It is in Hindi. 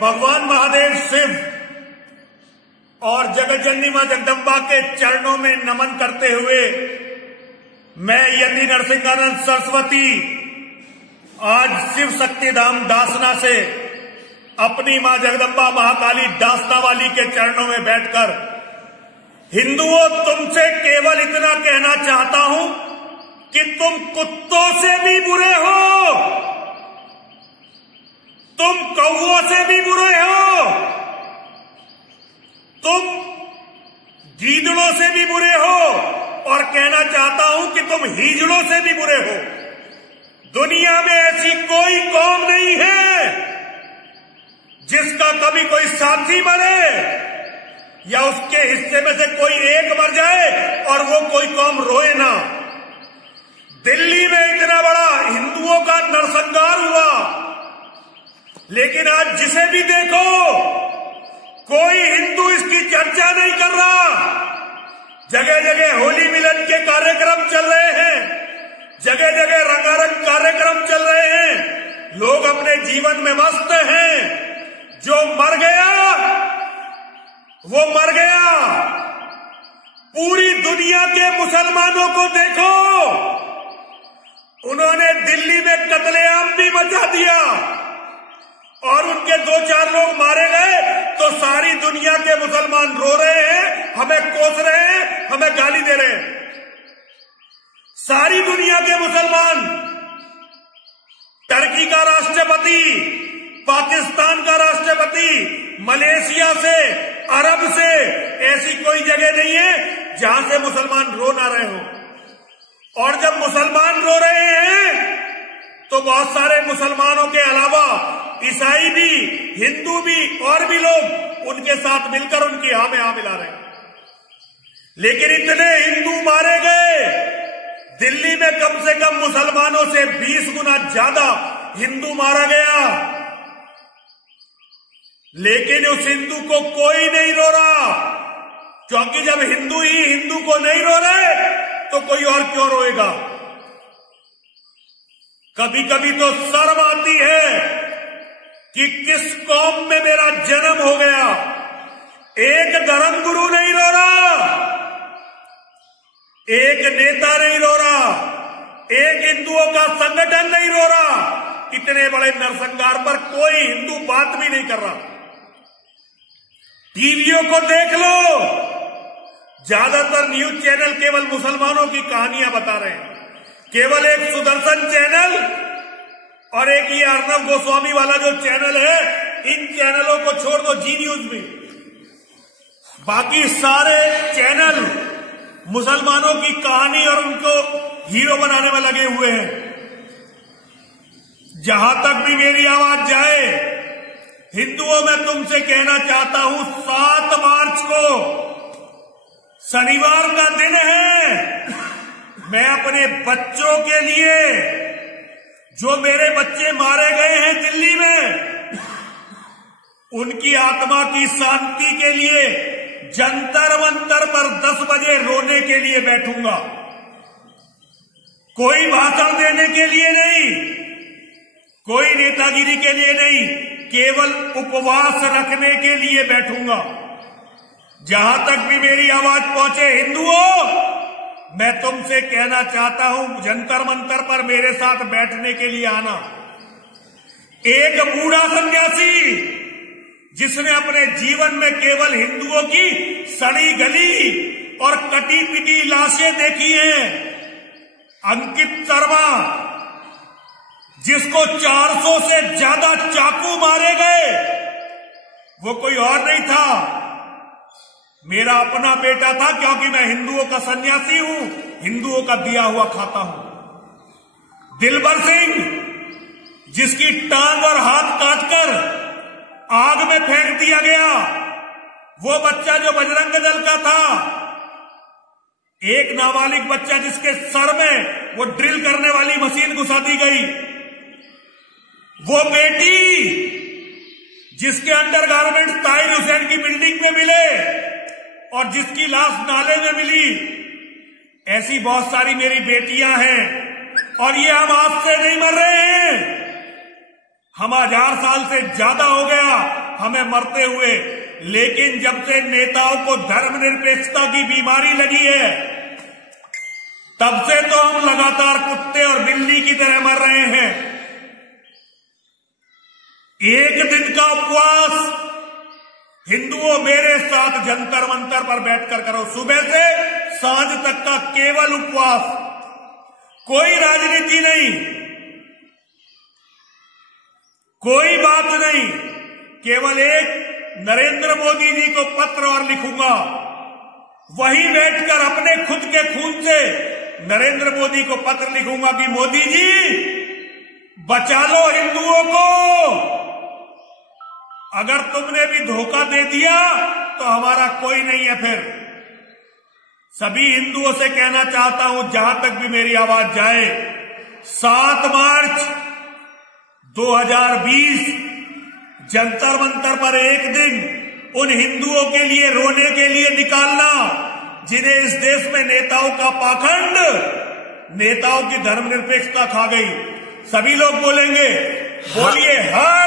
भगवान महादेव शिव और जगत जननी मां जगदम्बा के चरणों में नमन करते हुए मैं यति नरसिंहानंद सरस्वती आज शिव शक्तिधाम डासना से अपनी मां जगदम्बा महाकाली डासना वाली के चरणों में बैठकर हिंदुओं तुमसे केवल इतना कहना चाहता हूं कि तुम कुत्तों से भी बुरे हो, तुम कौओं से भी बुरे हो, तुम गीदड़ों से भी बुरे हो और कहना चाहता हूं कि तुम हीजड़ों से भी बुरे हो। दुनिया में ऐसी कोई कौम नहीं है जिसका कभी कोई साथी मरे या उसके हिस्से में से कोई एक मर जाए और वो कोई कौम रोए ना। दिल्ली में इतना बड़ा हिंदुओं का नरसंहार हुआ, लेकिन आज जिसे भी देखो कोई हिंदू इसकी चर्चा नहीं कर रहा। जगह जगह होली मिलन के कार्यक्रम चल रहे हैं, जगह जगह रंगारंग कार्यक्रम चल रहे हैं, लोग अपने जीवन में मस्त हैं। जो मर गया वो मर गया। पूरी दुनिया के मुसलमानों को देखो, उन्होंने दिल्ली में कत्लेआम भी मचा दिया और उनके 2-4 लोग मारे गए तो सारी दुनिया के मुसलमान रो रहे हैं, हमें कोस रहे हैं, हमें गाली दे रहे हैं। सारी दुनिया के मुसलमान, टर्की का राष्ट्रपति, पाकिस्तान का राष्ट्रपति, मलेशिया से, अरब से, ऐसी कोई जगह नहीं है जहां से मुसलमान रो ना रहे हो। और जब मुसलमान रो रहे हैं तो बहुत सारे मुसलमानों के अलावा ईसाई भी, हिंदू भी और भी लोग उनके साथ मिलकर उनकी हाँ में हाँ मिला रहे हैं। लेकिन इतने हिंदू मारे गए, दिल्ली में कम से कम मुसलमानों से 20 गुना ज्यादा हिंदू मारा गया, लेकिन उस हिंदू को कोई नहीं रो रहा। क्योंकि जब हिंदू ही हिंदू को नहीं रो रहे तो कोई और क्यों रोएगा। कभी कभी तो शर्म आती है कि किस कौम में मेरा जन्म हो गया। एक धर्म गुरु नहीं रो रहा, एक नेता नहीं रो रहा, एक हिंदुओं का संगठन नहीं रो रहा। इतने बड़े नरसंहार पर कोई हिंदू बात भी नहीं कर रहा। टीवियों को देख लो, ज्यादातर न्यूज चैनल केवल मुसलमानों की कहानियां बता रहे हैं। केवल एक सुदर्शन चैनल और एक ये अर्नब गोस्वामी वाला जो चैनल है, इन चैनलों को छोड़ दो, जी न्यूज में बाकी सारे चैनल मुसलमानों की कहानी और उनको हीरो बनाने में लगे हुए हैं। जहां तक भी मेरी आवाज जाए, हिंदुओं में तुमसे कहना चाहता हूं, 7 मार्च को शनिवार का दिन है। मैं अपने बच्चों के लिए, जो मेरे बच्चे मारे गए हैं दिल्ली में, उनकी आत्मा की शांति के लिए जंतर मंतर पर 10 बजे रोने के लिए बैठूंगा। कोई भाषण देने के लिए नहीं, कोई नेतागिरी के लिए नहीं, केवल उपवास रखने के लिए बैठूंगा। जहां तक भी मेरी आवाज पहुंचे हिंदुओं, मैं तुमसे कहना चाहता हूं, जंतर मंतर पर मेरे साथ बैठने के लिए आना। एक बूढ़ा सन्यासी जिसने अपने जीवन में केवल हिंदुओं की सड़ी गली और कटी पिटी लाशें देखी हैं, अंकित शर्मा, जिसको 400 से ज्यादा चाकू मारे गए, वो कोई और नहीं था, मेरा अपना बेटा था। क्योंकि मैं हिंदुओं का सन्यासी हूं, हिंदुओं का दिया हुआ खाता हूं। दिलबर सिंह, जिसकी टांग और हाथ काटकर आग में फेंक दिया गया, वो बच्चा जो बजरंग दल का था, एक नाबालिग बच्चा जिसके सर में वो ड्रिल करने वाली मशीन घुसा दी गई, वो बेटी जिसके अंडरगारमेंट्स ताहिर हुसैन की बिल्डिंग में मिले और जिसकी लाश नाले में मिली, ऐसी बहुत सारी मेरी बेटियां हैं। और ये हम आज से नहीं मर रहे हैं, हम 1000 साल से ज्यादा हो गया हमें मरते हुए, लेकिन जब से नेताओं को धर्मनिरपेक्षता की बीमारी लगी है, तब से तो हम लगातार कुत्ते और बिल्ली की तरह मर रहे हैं। एक दिन का उपवास हिंदुओं मेरे साथ जंतर मंतर पर बैठकर करो, सुबह से सांझ तक का केवल उपवास, कोई राजनीति नहीं, कोई बात नहीं, केवल एक नरेंद्र मोदी जी को पत्र और लिखूंगा, वहीं बैठकर अपने खुद के खून से नरेंद्र मोदी को पत्र लिखूंगा कि मोदी जी बचा लो हिंदुओं को, अगर तुमने भी धोखा दे दिया तो हमारा कोई नहीं है। फिर सभी हिंदुओं से कहना चाहता हूं, जहां तक भी मेरी आवाज जाए, 7 मार्च 2020 जंतर मंतर पर एक दिन उन हिंदुओं के लिए रोने के लिए निकालना जिन्हें इस देश में नेताओं का पाखंड, नेताओं की धर्मनिरपेक्षता खा गई। सभी लोग बोलेंगे, बोलिए हाय।